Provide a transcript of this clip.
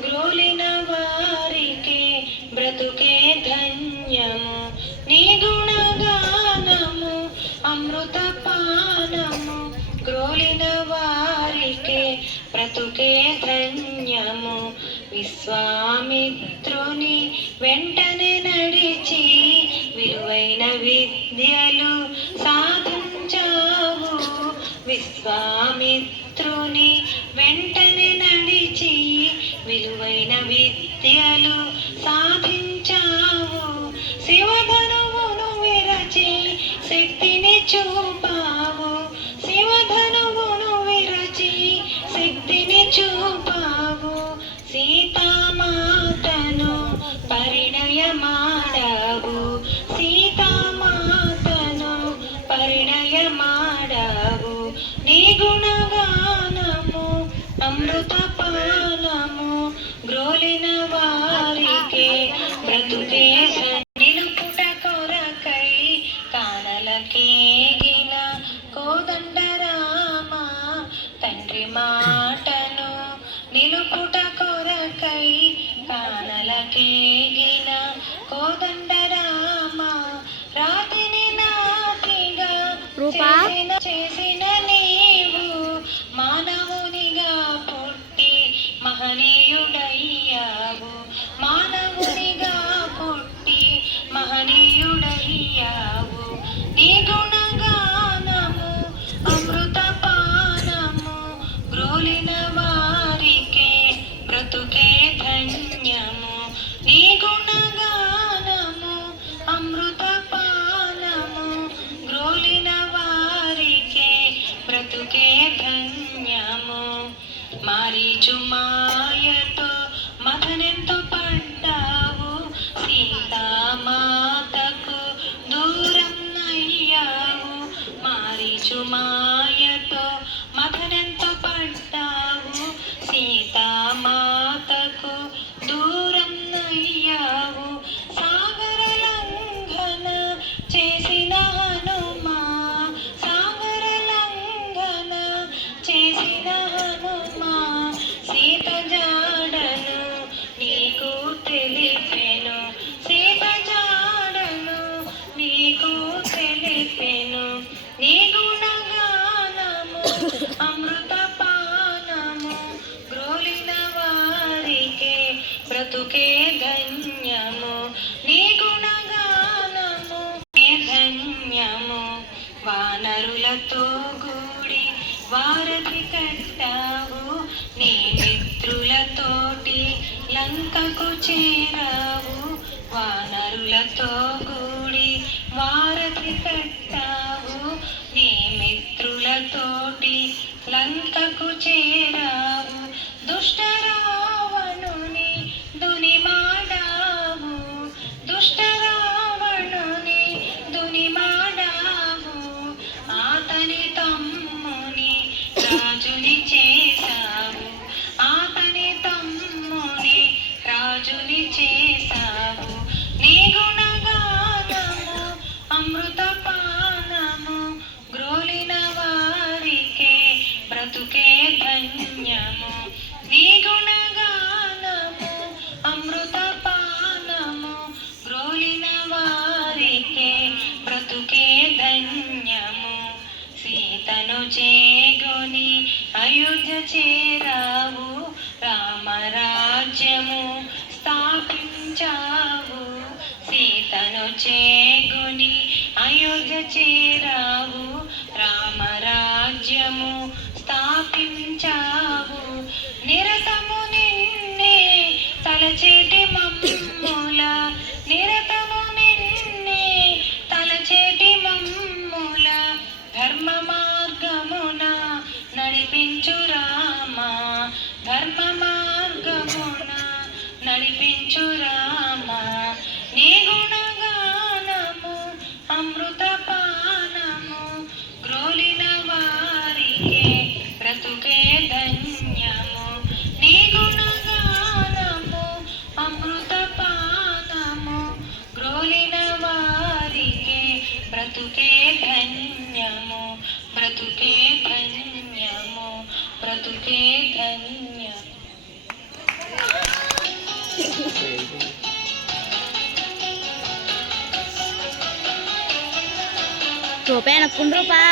గ్రోలిన వారికి బ్రతుకే ధన్యము. నీ గుణగానము అమృత పానము. గ్రోలిన వారికి బ్రతుకే ధన్యము. విశ్వామిత్రుని వెంటనే నడిచి విలువైన విద్యలు సాధించావు. విశ్వామిత్రుని వెంటనే నడిచి విలువైన విద్యలు సాధించావు. శివధనువును విరచి శక్తిని చూపావు. శివధనువును విరచి శక్తిని చూపావు. సీతామాతను పరిణయమాడావు. సీతామాతను పరిణయమాడావు. నీ గుణగానము అమృత పానము. గ్రోలిన వారికి బ్రతుకే నిలుపుట కొరకై కానలకేగిన కోదండరామ తండ్రి మాటను నిలుపుట కొరకై కానలకేగిన కోదండరామ రాతిని నాతిగా చేసిన నీవు మానవునిగా పుట్టి మహనీయుడయ్యావు. మానవునిగా పుట్టి మహనీయుడయ్యావు. నీ గుణగానము అమృత పానము. గ్రోలిన వారికే బ్రతుకే ధన్యము. నీ గుణగానము అమృత పానము. గ్రోలిన వారికే బ్రతుకే ధన్యము. మారీచు మాయతో మదనెంతో పడ్డావు. సీతామాతకు దూరం అయ్యావు. మారీచు మాయతో మదనెంతో పడ్డావు. సీతామాతకు దూరం అయ్యావు. సాగర లంఘన చేసిన హనుమా. సాగర లంఘన చేసిన హనుమా సీత జాడను నీకు తెలిపెను. సీత జాడను నీకు తెలిపెను. నీ గుణగానము అమృత పానము. గ్రోలిన వారికే బ్రతుకే ధన్యము. నీ గుణగానము ధన్యము. వానరులతో గూడి వారధి కట్టావు. నీ మిత్రులతోటి లంకకు చేరావు. వానరులతో గూడి వారధి కట్టావు. నీ మిత్రులతోటి లంకకు చేరావు. దుష్ట రావణుని దునిమాడావు. దుష్ట రావణుని దునిమాడావు. ఆతని తమ్ముని రాజుని చేశావు. ఆతని తమ్ముని రాజుని చేశావు. నీ గుణగానము అమృత పానము. గ్రోలిన వారికే బ్రతుకే ధన్యము. నీ గుణగానము అమృత పానము. గ్రోలిన వారికే బ్రతుకే ధన్యము. సీతను చేగొని అయోధ్య చేరావు. రామరాజ్యము స్థాపించావు. సీతను చేగొని అయోధ్య చేరావు. రామరాజ్యము స్థాపించావు. నిరతము నిన్నే తలచేటి మమ్ముల. నిరతము నిన్నే తలచేటి మమ్ముల. ధర్మ మార్గమున నడిపించు రామా. ధర్మ మార్గమున నడిపించు రామా. నీ గుణగానము అమృత పానము. గ్రోలిన వారికే బ్రతుకే ధన్యము. నీ గుణగానము అమృత పానము. గ్రోలిన వారికే బ్రతుకే ధన్యము. బ్రతుకే ధన్యము. బ్రతుకే ధన్యము. టోపీ అనుకుండ్రు పా